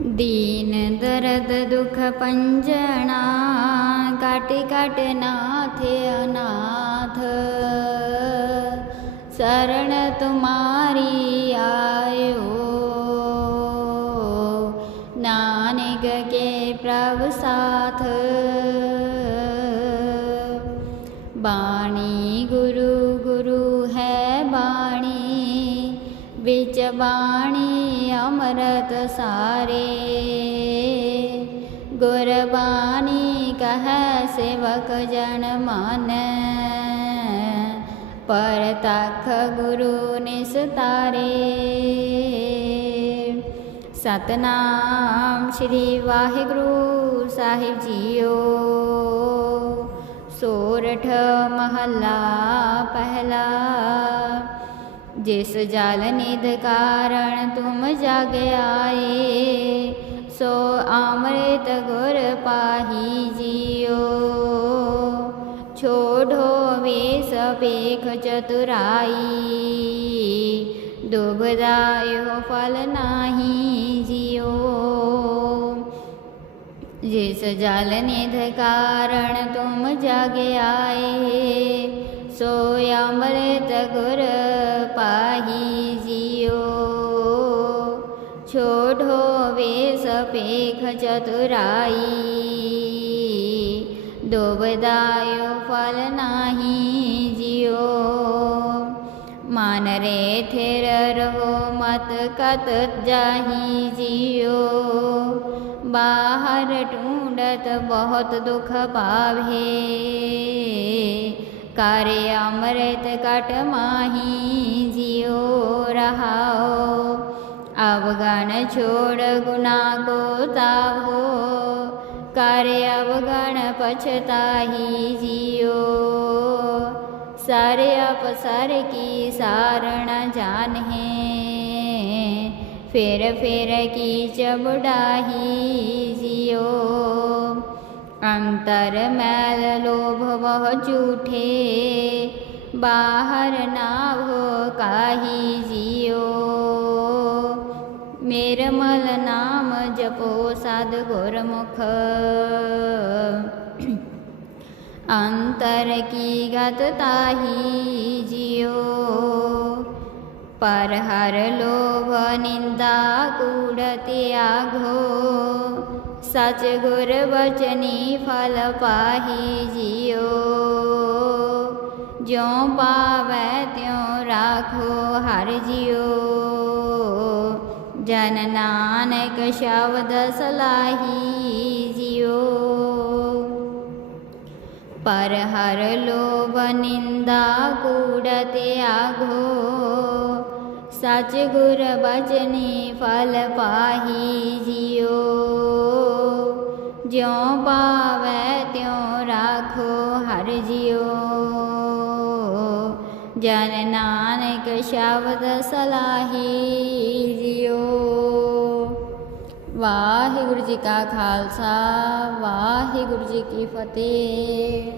दीन दरद दुख पञ्जना पञ्जणा कटघट् नाथनाथ शरण तारि आयो। नानक के प्रभसाथ बाणी गुरु ਵਿੱਚ ਬਾਣੀ ਅੰਮ੍ਰਿਤ ਸਾਰੇ। ਗੁਰਬਾਣੀ ਕਹੈ ਸੇਵਕ ਜਨ ਮਾਨੈ। ਪਰ ਤਖ ਗੁਰੂ ਨਿਸਤਾਰੇ ਸਤਨਾਮ ਸ੍ਰੀ ਵਾਹਿਗੁਰੂ ਸਾਹਿਬ ਜੀਓ। ਸੋਰਠ ਮਹੱਲਾ ਪਹਿਲਾ। ਜਿਸ ਜਲ ਨਿਧ ਕਾਰਣ ਤੁਮ ਜਗ ਆਏ, ਸੋ ਅੰਮ੍ਰਿਤ ਗੁਰ ਪਾਹੀ ਜੀਓ। ਛੋੜੋ ਵੇਸ ਪੇਖ ਚਤੁਰਾਈ ਦੁਬਦਾਇਓ ਫਲ ਨਾਹੀ ਜਿਓ। ਜਿਸ ਜਲ ਨਿਧ ਕਾਰਣ ਤੁਮ ਜਗ ਆਏ, ਸੋ ਅੰਮ੍ਰਿਤ ਗੁਰ ਛੋੜੋ ਵੇਸ ਪੇਖ ਚਤੁਰਾਈ। ਦੁਬਦਾਇਓ ਫਲ ਨਾਹੀ ਜਿਓ ਮਨ ਰੇ ਥਿਰ ਰਹੋ ਮਤ ਕਤ ਜਾਹੀ ਜਿਓ ਬਾਹਰ ਢੂੰਡਤ ਬਹੁਤ ਦੁਖ ਪਾਵੇ ਕਰ ਅੰਮ੍ਰਿਤ ਕਟ ਮਾਹੀ ਅਵਗਣ ਛੋੜ ਗੁਨਾ ਕੋ ਤਾਹੋ, ਕਰ ਅਵਗਣ ਪਛਤਾਹੀ ਜਿਉ ਸਰ ਅਪਸਰ ਕੀ ਸਾਰਣ ਜਾਣਹਿ, ਫਿਰ ਫਿਰ ਕੀ ਚਬੜਾਹੀ ਜਿਉ ਅੰਤਰ ਮੈਲ ਲੋਭ ਬਹੁ ਝੂਠੇ, ਬਾਹਰ ਨਾ ਹੋ ਕਾਹੀ ਜਿਉ ਨਿਰਮਲ ਨਾਮ ਜਪੋ ਸਦ ਗੁਰਮੁਖ। ਅੰਤਰ ਕੀ ਗਤ ਤਾਹੀ ਜਿਉ? ਪਰ ਹਰ ਲੋਭ ਨਿੰਦਾ ਕੂੜ ਤਿਆਗੋ। ਸਚ ਗੁਰ ਬਚਨੀ ਫਲ ਪਾਹੀ ਜਿਉ। ਜਿਉ ਪਾਵੈ ਤਿਉ ਰਾਖੋ ਹਰ ਜਿਉ। ਜਨ ਨਾਨਕ ਸ਼ਬਦ ਸਲਾਹੀ ਜਿਉ। ਪਰ ਹਰ ਲੋਭ ਨਿੰਦਾ ਕੂੜ ਤਿਆਗੋ। ਸਚ ਗੁਰ ਬਚਨੀ ਫਲ ਪਾਹੀ ਜਿਉ। ਜਿਉ ਪਾਵ ਜਨ ਨਾਨਕ ਸ਼ਬਦ ਸਲਾਹੀ ਜਿਉ। ਵਾਹਿਗੁਰੂ ਜੀ ਕਾ ਖਾਲਸਾ ਵਾਹਿਗੁਰੂ ਜੀ ਕੀ ਫਤਿਹ।